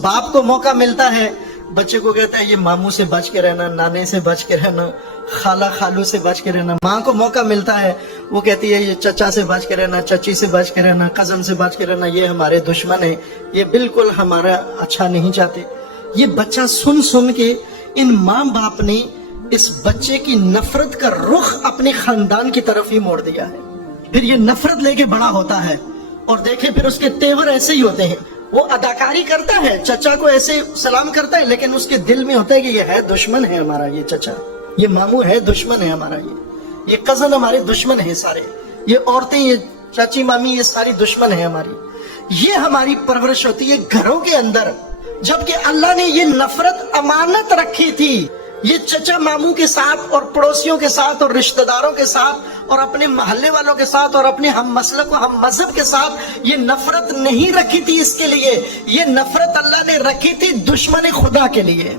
बाप को मौका मिलता है, बच्चे को कहता है ये मामू से बच के रहना, नाने से बच के रहना, खाला खालू से बच के रहना। माँ को मौका मिलता है, वो कहती है ये चचा से बच के रहना, चची से बच के रहना, कजन से बच के रहना, ये हमारे दुश्मन है, ये बिल्कुल हमारा अच्छा नहीं चाहते। ये बच्चा सुन सुन के इन माँ बाप ने इस बच्चे की नफरत का रुख अपने खानदान की तरफ ही मोड़ दिया है। फिर ये नफरत लेके बड़ा होता है और देखे फिर उसके तेवर ऐसे ही होते हैं। वो अदाकारी करता है, चचा को ऐसे सलाम करता है, लेकिन उसके दिल में होता है कि ये है दुश्मन है हमारा, ये चचा, ये मामू है दुश्मन है हमारा, ये कजन हमारे दुश्मन है सारे, ये औरतें, ये चाची मामी, ये सारी दुश्मन है हमारी। ये हमारी परवरिश होती है घरों के अंदर। जबकि अल्लाह ने ये नफरत अमानत रखी थी, ये चचा मामू के साथ और पड़ोसियों के साथ और रिश्तेदारों के साथ और अपने मोहल्ले वालों के साथ और अपने हम मसलक और हम मजहब के साथ ये नफरत नहीं रखी थी इसके लिए, ये नफरत अल्लाह ने रखी थी दुश्मन खुदा के लिए।